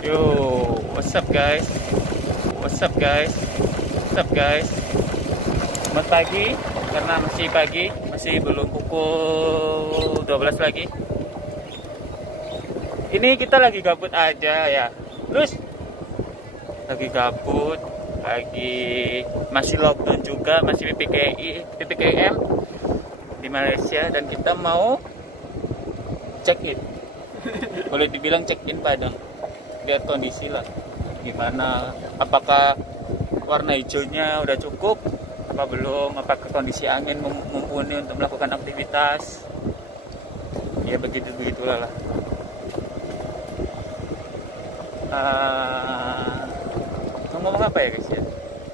Yo, what's up guys? What's up guys? What's up guys? Selamat pagi, karena masih pagi, masih belum pukul 12 lagi. Ini kita lagi gabut aja ya. Terus lagi gabut, lagi masih lockdown juga, masih PPKM di Malaysia, dan kita mau check in. Boleh dibilang check in Padang. Lihat kondisi lah gimana, apakah warna hijaunya udah cukup apa belum, apakah kondisi angin mumpuni untuk melakukan aktivitas, ya begitulah lah. Ngomong apa ya guys ya,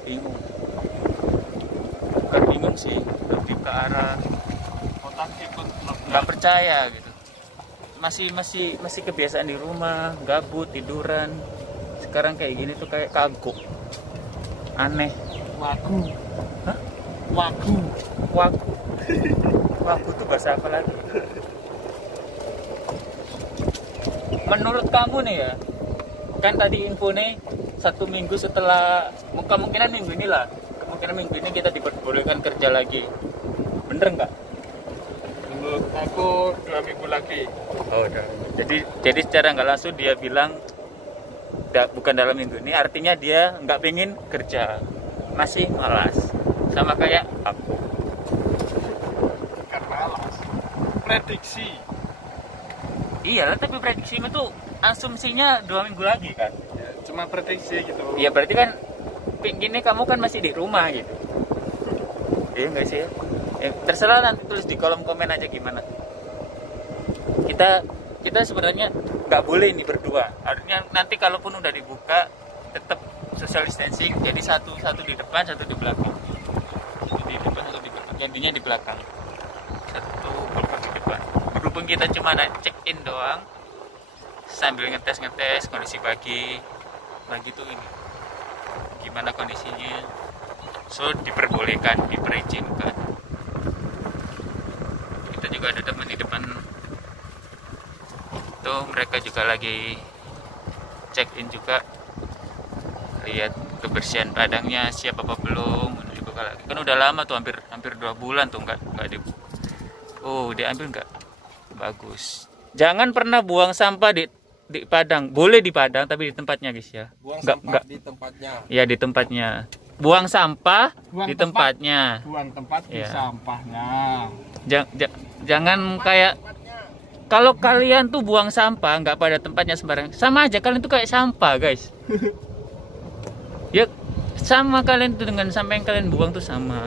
bingung, bukan bingung sih, lebih ke arah nggak percaya gitu. Masih kebiasaan di rumah, gabut, tiduran. Sekarang kayak gini tuh kayak kagok. Aneh. Wagu. Hah? Wagu. Wagu. Wagu tuh bahasa apa lagi? Menurut kamu nih ya, kan tadi info nih 1 minggu setelah, kemungkinan minggu ini kita diperbolehkan kerja lagi. Bener nggak? Menurut aku 2 minggu lagi. Oh, udah. Jadi secara nggak langsung dia bilang bukan dalam minggu ini, artinya dia nggak pengen kerja, masih malas, sama kayak aku. Bukan malas, prediksi. Iya, tapi prediksi itu asumsinya 2 minggu lagi kan? Ya, cuma prediksi gitu. Iya, berarti kan gini kamu kan masih di rumah gitu. Iya nggak sih? Terserah, nanti tulis di kolom komen aja gimana. Kita sebenarnya nggak boleh ini berdua. Artinya nanti kalaupun udah dibuka tetap social distancing, jadi satu di depan, satu di belakang. Di depan, satu di belakang. Jadinya di belakang. Satu golfer di depan. Berhubung kita cuma check in doang, sambil ngetes kondisi pagi tuh ini. Gimana kondisinya? So diperbolehkan, diperizinkan. Kita juga ada teman di depan itu, mereka juga lagi check in juga, lihat kebersihan padangnya siap apa belum. Dibuka lagi kan udah lama tuh, hampir 2 bulan tuh nggak dibuka. Oh, diambil nggak? Bagus. Jangan pernah buang sampah di Padang. Boleh di Padang tapi di tempatnya guys ya. Buang nggak sampah di tempatnya. Ya, di tempatnya. Buang sampah di tempatnya. Buang tempat di Ya. sampahnya. Jangan kayak kalau kalian tuh buang sampah nggak pada tempatnya sembarangan, sama aja kalian tuh kayak sampah guys. Ya sama, kalian tuh dengan sampah yang kalian buang tuh sama.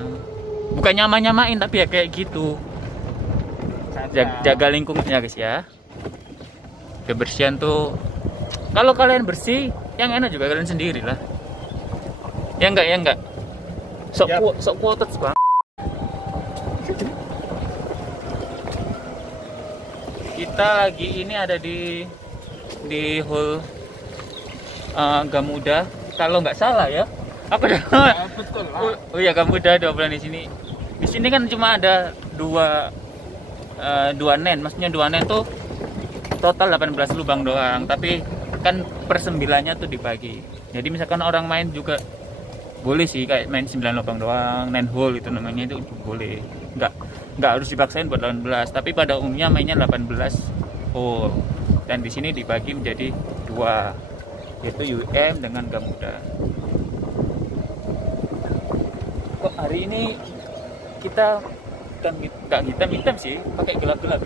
Bukan nyamain tapi ya kayak gitu. Jaga lingkungannya guys ya. Kebersihan tuh, kalau kalian bersih, yang enak juga kalian sendiri lah. Ya enggak. Sok quoted bang. Kita lagi ini ada di hall Gamuda, kalau nggak salah ya. Apa dah? Ya, betul lah. Oh iya, Gamuda 2 bulan di sini. Di sini kan cuma ada dua nen, maksudnya 2 nen tuh total 18 lubang doang, tapi kan per 9-nya tuh dibagi. Jadi misalkan orang main juga boleh sih, kayak main 9 lubang doang, nen hole itu namanya, itu boleh. Nggak harus dipaksain buat 18, tapi pada umumnya mainnya 18 hole. Dan di sini dibagi menjadi 2, yaitu UM dengan Gamuda. Kok hari ini kita nggak hitam sih, pakai gelap-gelap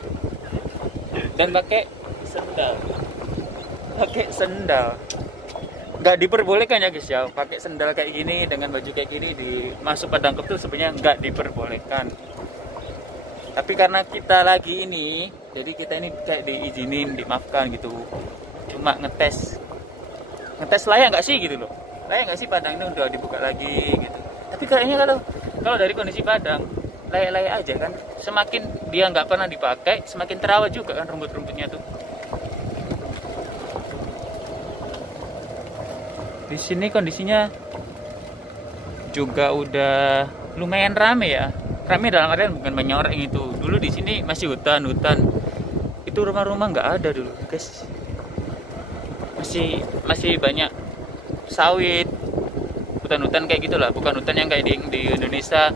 dan pakai sendal. Nggak diperbolehkan ya guys ya, pakai sendal kayak gini dengan baju kayak gini di masuk Padang Kep tuh sebenarnya nggak diperbolehkan. Tapi karena kita lagi ini, jadi kita ini kayak diizinin, dimaafkan gitu. Cuma ngetes layak nggak sih gitu loh. Layak nggak sih Padang ini udah dibuka lagi gitu. Tapi kayaknya kalau dari kondisi Padang layak-layak aja kan. Semakin dia nggak pernah dipakai, semakin terawat juga kan rumput-rumputnya tuh. Di sini kondisinya juga udah lumayan rame ya. Rame dalam artian bukan banyak orang itu. Dulu di sini masih hutan. Itu rumah-rumah nggak ada dulu, guys. masih banyak sawit, hutan-hutan kayak gitulah, bukan hutan yang kayak di Indonesia,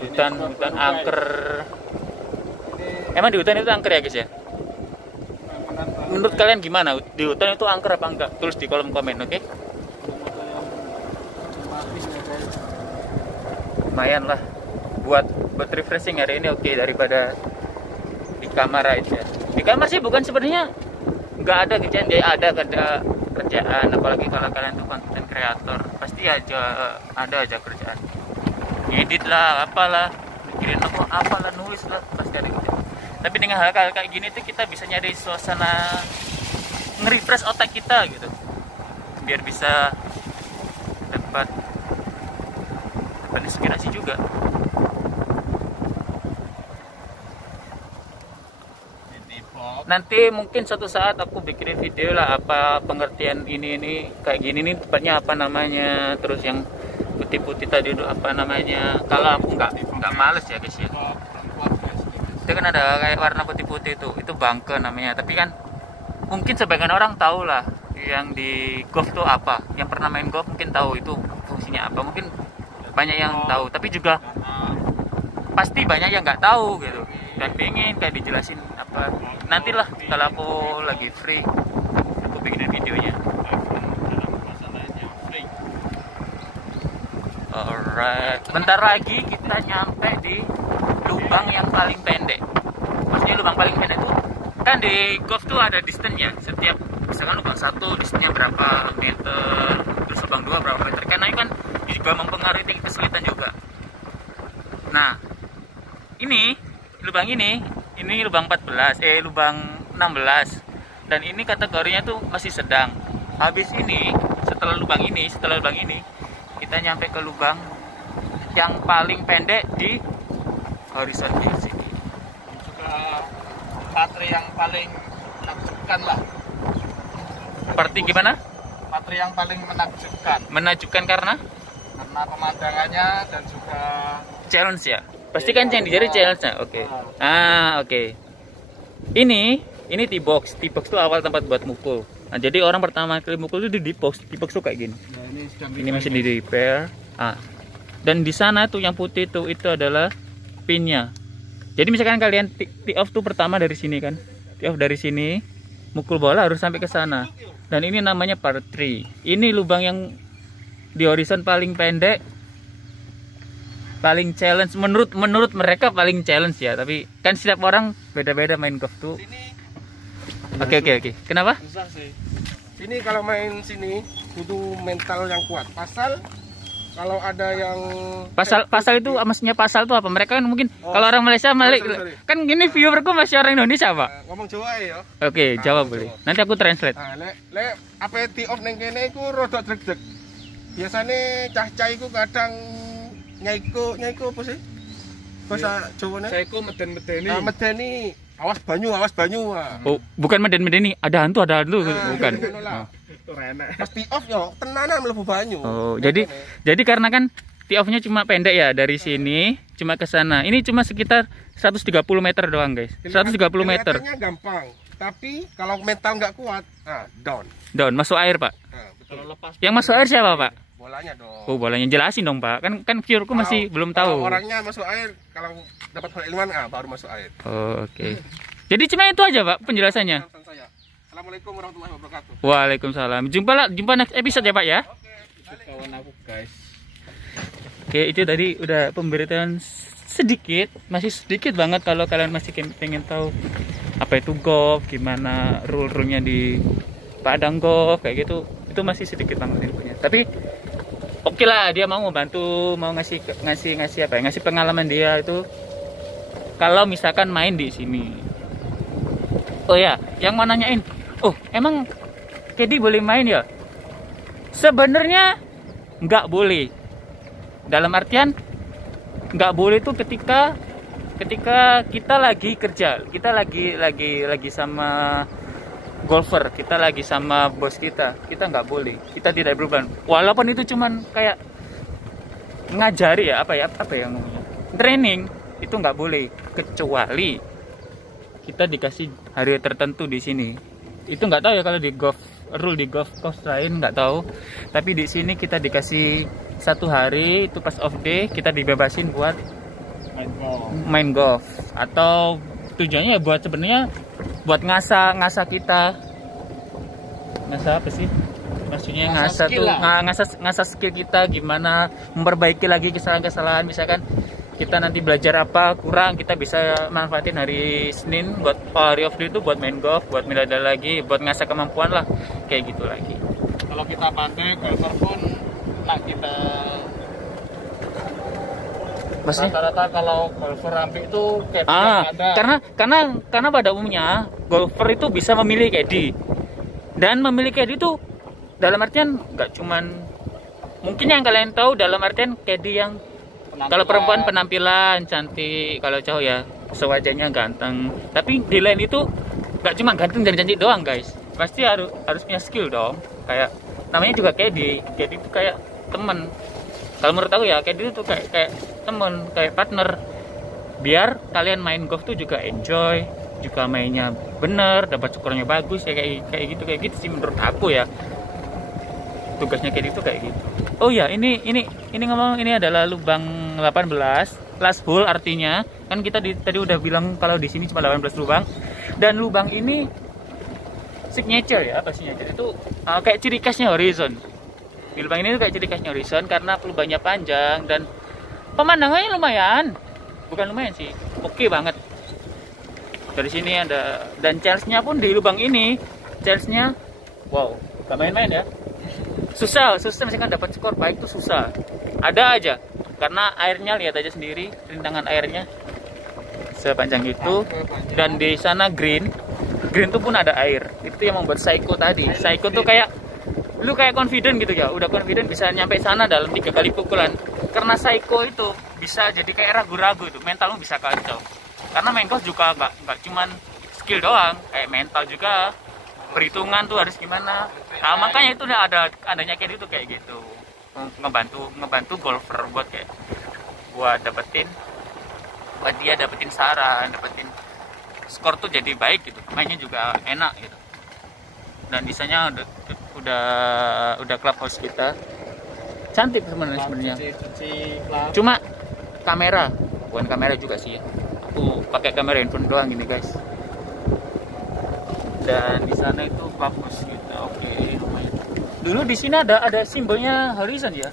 hutan angker. Emang di hutan itu angker ya guys ya? Menurut kalian gimana? Di hutan itu angker apa enggak? Tulis di kolom komen, oke? Lumayan lah buat refreshing hari ini, oke, daripada di kamar aja. Di kamar sih bukan sebenarnya nggak ada kerjaan, dia ada kerjaan, apalagi kalau kalian tuh konten kreator pasti ada aja kerjaan, edit lah, apalah, mikirin apalah, nulis lah, pasti ada kerjaan. Tapi dengan hal kayak gini tuh kita bisa nyari suasana, nge-refresh otak kita gitu, biar bisa dapat inspirasi juga. Nanti mungkin suatu saat aku bikinin video lah apa pengertian ini kayak gini nih tepatnya apa namanya, terus yang putih-putih tadi itu apa namanya. Kalau aku nggak males ya guys ya. Itu kan ada kayak warna putih-putih itu bangke namanya. Tapi kan mungkin sebagian orang tahu lah yang di golf tuh apa. Yang pernah main golf mungkin tahu itu fungsinya apa. Mungkin banyak yang tahu, tapi juga pasti banyak yang nggak tahu gitu. Dan pengen kayak dijelasin apa, nantilah kalau aku lagi free aku bikin videonya. Alright, bentar lagi kita nyampe di lubang yang paling pendek. Maksudnya lubang paling pendek itu kan di golf tuh ada distance-nya. Setiap misalkan lubang 1 distance-nya berapa meter, terus lubang 2 berapa meter, karena itu kan juga mempengaruhi tinggi kesulitan juga. Nah, lubang ini lubang 14, lubang 16, dan ini kategorinya tuh masih sedang. Habis ini, setelah lubang ini kita nyampe ke lubang yang paling pendek di horizon di sini. Juga baterai yang paling menakjubkan lah. Seperti gimana? Baterai yang paling menakjubkan. Menakjubkan karena Pemandangannya dan juga challenge ya. Pasti kan yang dicari challenge-nya. Oke. Oke. Ini T-box. T-box itu awal tempat buat mukul. Nah, jadi orang pertama kali mukul itu di T-box. T-box tuh kayak gini. Ini masih di repair. Dan di sana tuh yang putih tuh itu adalah pinnya. Jadi misalkan kalian tee off tuh pertama dari sini kan. Tee off dari sini, mukul bola harus sampai ke sana. Dan ini namanya par 3. Ini lubang yang di horizon paling pendek, paling challenge menurut mereka paling challenge ya, tapi kan setiap orang beda-beda main golf tuh. Oke. Kenapa? Susah sih. Ini kalau main sini butuh mental yang kuat. Kalau ada yang pasal itu maksudnya pasal itu apa? Mereka kan mungkin kalau orang Malaysia sorry. Kan gini viewerku masih orang Indonesia, Pak. Ngomong Jawa ya. Oke, Jawa boleh. Nanti aku translate. Nah, lek apa tee off ning kene iku rada dreg-dreg. Biasanya cah-cah iku kadang nyaiko apa sih? Bahasa Jawane? Nyaiko meden-medeni. Medeni. Awas banyu. Oh, bukan meden-medeni, ada hantu bukan. Pas tee off yo tenanan mlebu banyu. Oh, jadi karena kan tee off-nya cuma pendek ya, dari sini cuma ke sana. Ini cuma sekitar 130 meter doang, guys. 130 meter. Kelihatannya gampang, tapi kalau mental nggak kuat, down. Down, masuk air, Pak. Betul. Yang masuk air siapa, Pak? Bolanya dong. Oh, bolanya jelasin dong, Pak. Kan viewerku masih belum tahu. Orangnya masuk air, kalau dapat ilmuwan baru masuk air. Oh, oke. Jadi cuma itu aja, Pak, penjelasannya. Assalamualaikum warahmatullahi wabarakatuh. Waalaikumsalam. Jumpa next episode ya, Pak ya. Kawan aku, guys. Oke, itu tadi udah pemberitaan sedikit, masih sedikit banget kalau kalian masih pengen tahu apa itu golf, gimana rule-nya di padang golf kayak gitu. Itu masih sedikit banget infonya. Tapi oke lah, dia mau membantu, mau ngasih apa ya, ngasih pengalaman dia itu kalau misalkan main di sini. Oh ya, yang mau nanyain, emang Kedi boleh main ya? Sebenarnya nggak boleh. Dalam artian nggak boleh tuh ketika kita lagi kerja, kita lagi sama golfer, kita lagi sama bos kita nggak boleh, kita tidak berbeban. Walaupun itu cuman kayak ngajari ya, apa yang namanya training, itu nggak boleh, kecuali kita dikasih hari tertentu di sini. itu nggak tahu ya kalau di golf rule di golf course lain nggak tahu, tapi di sini kita dikasih 1 hari itu pas off day, kita dibebasin buat main golf. Atau tujuannya buat sebenarnya buat ngasah kita. Ngasah apa sih? Maksudnya ngasah tuh ngasah skill kita, gimana memperbaiki lagi kesalahan-kesalahan. Misalkan kita nanti belajar apa kurang, kita bisa manfaatin hari Senin buat hari off day itu buat main golf, buat belajar lagi, buat ngasah kemampuan lah, kayak gitu lagi. Kalau kita pandai golfer pun nak kita rata-rata kalau golfer ramping itu kayak ada. Karena pada umumnya golfer itu bisa memilih caddy. Dan memilih caddy itu dalam artian nggak cuman mungkin yang kalian tahu, dalam artian caddy yang kalau perempuan penampilan cantik, kalau cowok ya sewajahnya ganteng. Tapi di lain itu nggak cuma ganteng dan cantik doang guys, pasti harus punya skill dong. Kayak namanya juga caddy itu kayak temen. Kalau menurut aku ya caddy itu kayak temen, kayak partner. Biar kalian main golf tuh juga enjoy, juga mainnya bener, dapat skornya bagus ya, kayak gitu sih menurut aku ya. Tugasnya caddy itu kayak gitu. Oh ya, ini ngomong, ini adalah lubang 18 last hole, artinya kan kita tadi udah bilang kalau di sini cuma 18 lubang, dan lubang ini signature ya, apa signature itu kayak ciri khasnya Horizon. Di lubang ini tuh kayak ciri khasnya Horizon karena lubangnya panjang dan pemandangannya lumayan, bukan lumayan sih, oke banget. Dari sini ada, dan chance-nya pun di lubang ini, chance-nya wow, gak main-main ya. Susah misalkan dapat skor baik tuh susah. Ada aja, karena airnya lihat aja sendiri, rintangan airnya sepanjang itu, dan di sana green tuh pun ada air. Itu yang membuat psycho tadi. Psycho tuh kayak lu kayak confident gitu ya, udah confident bisa nyampe sana dalam 3 kali pukulan. Karena psycho itu bisa jadi kayak ragu-ragu itu, mental lu bisa kacau. Karena main golf juga nggak cuman skill doang, kayak mental juga, perhitungan tuh harus gimana. Nah, makanya itu adanya caddy itu kayak gitu, ngebantu golfer buat dia dapetin saran, dapetin skor tuh jadi baik gitu, mainnya juga enak gitu. Dan disanya udah clubhouse kita cantik sebenarnya. Cuma kamera, bukan kamera juga sih ya. Aku pakai kamera handphone doang gini guys. Dan di sana itu clubhouse kita, oke, lumayan. Dulu di sini ada simbolnya Horizon ya.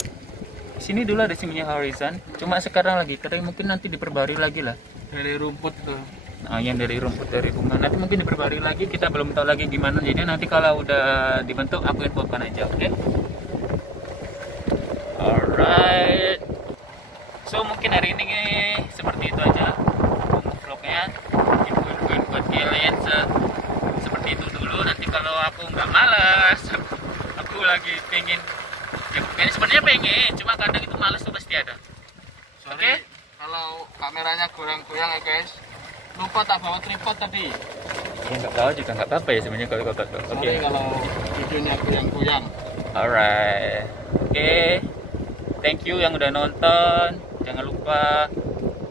Di sini dulu ada simbolnya Horizon. Cuma sekarang lagi kering, mungkin nanti diperbarui lagi lah. Dari rumput tuh. Nah, yang dari rumput, dari bunga. Nanti mungkin diperbarui lagi, kita belum tahu lagi gimana. Jadi nanti kalau udah dibentuk aku infokan aja, oke? Alright. So mungkin hari ini seperti itu aja vlognya. Info-info buat kalian seperti itu dulu. Nanti kalau aku nggak malas, aku lagi pengen, ya sebenarnya pengen, cuma kadang itu malas tuh pasti ada. Oke? Kalau kameranya goyang-goyang ya guys, lupa tak bawa tripod tadi. Ya nggak tahu juga, nggak apa-apa ya sebenarnya kalau oke. Kalau videonya goyang-goyang. Alright. Oke. Thank you yang udah nonton. Jangan lupa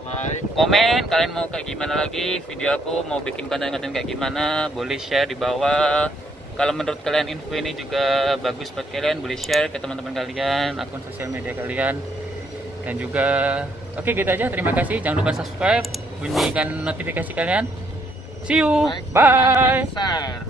like, komen kalian mau kayak gimana lagi video aku, mau bikin konten-konten kayak gimana, boleh share di bawah. Kalau menurut kalian info ini juga bagus buat kalian, boleh share ke teman-teman kalian, akun sosial media kalian. Dan juga oke, gitu aja, terima kasih. Jangan lupa subscribe, bunyikan notifikasi kalian. See you, bye. Share.